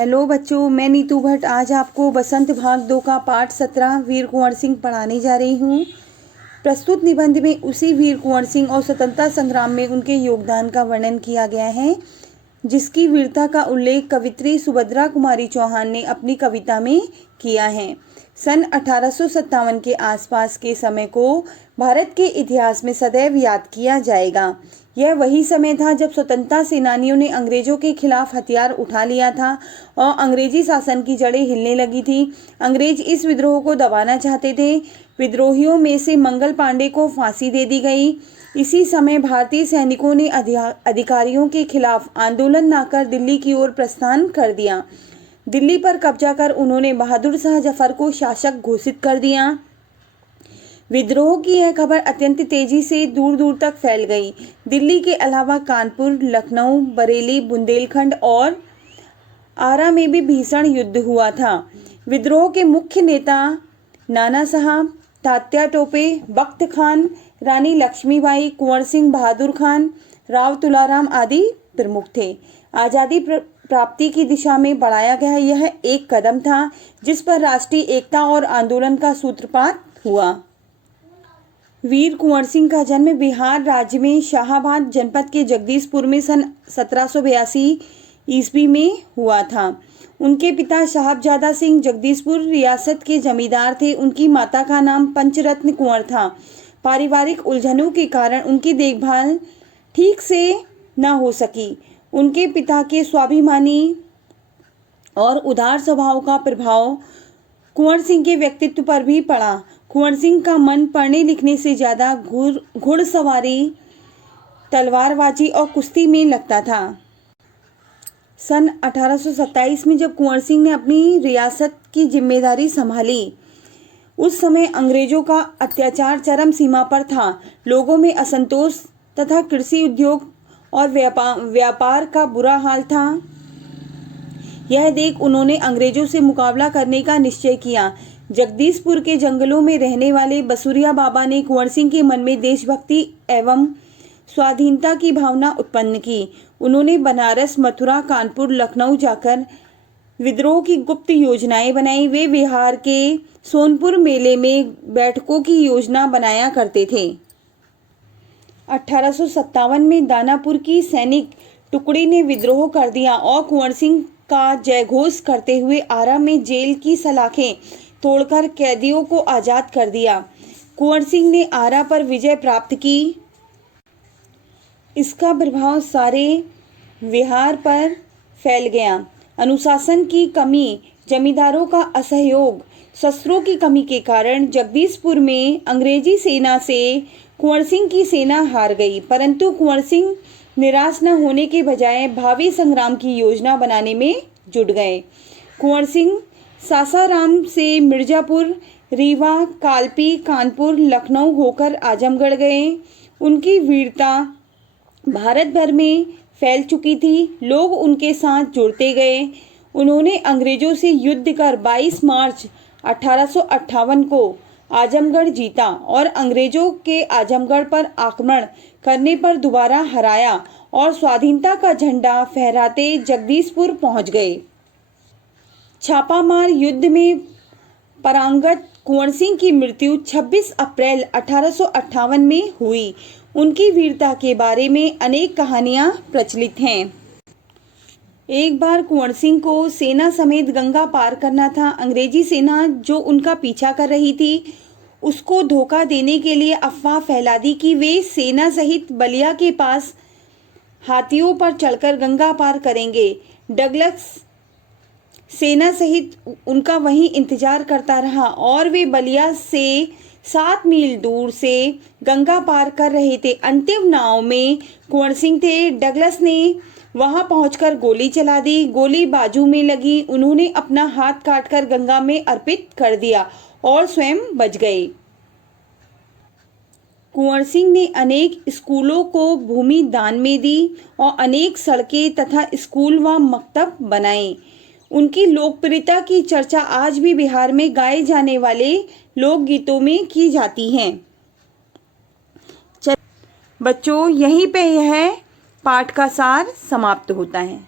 Hello बच्चों, मैं नीतू भट्ट आज आपको बसंत भाग 2 का पाठ 17 वीर कुंवर सिंह पढ़ाने जा रही हूँ। प्रस्तुत निबंध में उसी वीर कुंवर सिंह और स्वतंत्रता संग्राम में उनके योगदान का वर्णन किया गया है, जिसकी वीरता का उल्लेख कवित्री सुभद्रा कुमारी चौहान ने अपनी कविता में किया है। सन 1857 के आसपास के समय को भारत के इतिहास में सदैव याद किया जाएगा। यह वही समय था जब स्वतंत्रता सेनानियों ने अंग्रेजों के खिलाफ हथियार उठा लिया था और अंग्रेजी शासन की जड़ें हिलने लगी थी। अंग्रेज इस विद्रोह को दबाना चाहते थे। विद्रोहियों में से मंगल पांडे को फांसी दे दी गई। इसी समय भारतीय सैनिकों ने अधिकारियों के खिलाफ आंदोलन न कर दिल्ली की ओर प्रस्थान कर दिया। दिल्ली पर कब्जा कर उन्होंने बहादुर शाह जफर को शासक घोषित कर दिया। विद्रोह की यह खबर अत्यंत तेजी से दूर दूर तक फैल गई। दिल्ली के अलावा कानपुर, लखनऊ, बरेली, बुंदेलखंड और आरा में भी भीषण युद्ध हुआ था। विद्रोह के मुख्य नेता नाना साहब, तात्या टोपे, बख्त खान, रानी लक्ष्मीबाई, कुंवर सिंह बहादुर खान, राव तुलाराम आदि प्रमुख थे। आज़ादी प्राप्ति की दिशा में बढ़ाया गया यह एक कदम था, जिस पर राष्ट्रीय एकता और आंदोलन का सूत्रपात हुआ। वीर कुंवर सिंह का जन्म बिहार राज्य में शाहाबाद जनपद के जगदीशपुर में सन 1782 ईस्वी में हुआ था। उनके पिता साहबजादा सिंह जगदीशपुर रियासत के जमींदार थे। उनकी माता का नाम पंचरत्न कुंवर था। पारिवारिक उलझनों के कारण उनकी देखभाल ठीक से न हो सकी। उनके पिता के स्वाभिमानी और उदार स्वभाव का प्रभाव कुंवर सिंह के व्यक्तित्व पर भी पड़ा। कुंवर सिंह का मन पढ़ने लिखने से ज़्यादा घुड़सवारी, तलवारबाजी और कुश्ती में लगता था। सन 1827 में जब कुंवर सिंह ने अपनी रियासत की जिम्मेदारी संभाली, उस समय अंग्रेजों का अत्याचार चरम सीमा पर था। लोगों में असंतोष तथा कृषि उद्योग और व्यापार का बुरा हाल था। यह देख उन्होंने अंग्रेजों से मुकाबला करने का निश्चय किया। जगदीशपुर के जंगलों में रहने वाले बसुरिया बाबा ने कुंवर सिंह के मन में देशभक्ति एवं स्वाधीनता की भावना उत्पन्न की। उन्होंने बनारस, मथुरा, कानपुर, लखनऊ जाकर विद्रोह की गुप्त योजनाएं बनाई। वे बिहार के सोनपुर मेले में बैठकों की योजना बनाया करते थे। 1857 में दानापुर की सैनिक टुकड़ी ने विद्रोह कर दिया और कुंवर सिंह का जयघोष करते हुए आरा में जेल की सलाखें तोड़कर कैदियों को आज़ाद कर दिया। कुंवर सिंह ने आरा पर विजय प्राप्त की। इसका प्रभाव सारे बिहार पर फैल गया। अनुशासन की कमी, जमींदारों का असहयोग, शस्त्रों की कमी के कारण जगदीशपुर में अंग्रेजी सेना से कुंवर सिंह की सेना हार गई। परंतु कुंवर सिंह निराश न होने के बजाय भावी संग्राम की योजना बनाने में जुट गए। कुंवर सिंह सासाराम से मिर्जापुर, रीवा, कालपी, कानपुर, लखनऊ होकर आजमगढ़ गए। उनकी वीरता भारत भर में फैल चुकी थी। लोग उनके साथ जुड़ते गए। उन्होंने अंग्रेजों से युद्ध कर 22 मार्च 1858 को आजमगढ़ जीता और अंग्रेजों के आजमगढ़ पर आक्रमण करने पर दोबारा हराया और स्वाधीनता का झंडा फहराते जगदीशपुर पहुंच गए। छापामार युद्ध में परांगत कुंवर सिंह की मृत्यु 26 अप्रैल 1858 में हुई। उनकी वीरता के बारे में अनेक कहानियां प्रचलित हैं। एक बार कुंवर सिंह को सेना समेत गंगा पार करना था। अंग्रेजी सेना जो उनका पीछा कर रही थी, उसको धोखा देने के लिए अफवाह फैला दी कि वे सेना सहित बलिया के पास हाथियों पर चढ़कर गंगा पार करेंगे। डगलस सेना सहित उनका वहीं इंतजार करता रहा और वे बलिया से 7 मील दूर से गंगा पार कर रहे थे। अंतिम नाव में कुंवर सिंह थे। डगलस ने वहां पहुंचकर गोली चला दी। गोली बाजू में लगी। उन्होंने अपना हाथ काटकर गंगा में अर्पित कर दिया और स्वयं बच गए। कुंवर सिंह ने अनेक स्कूलों को भूमि दान में दी और अनेक सड़कें तथा स्कूल व मकतब बनाए। उनकी लोकप्रियता की चर्चा आज भी बिहार में गाए जाने वाले लोकगीतों में की जाती है। बच्चों, यहीं पे यह पाठ का सार समाप्त होता है।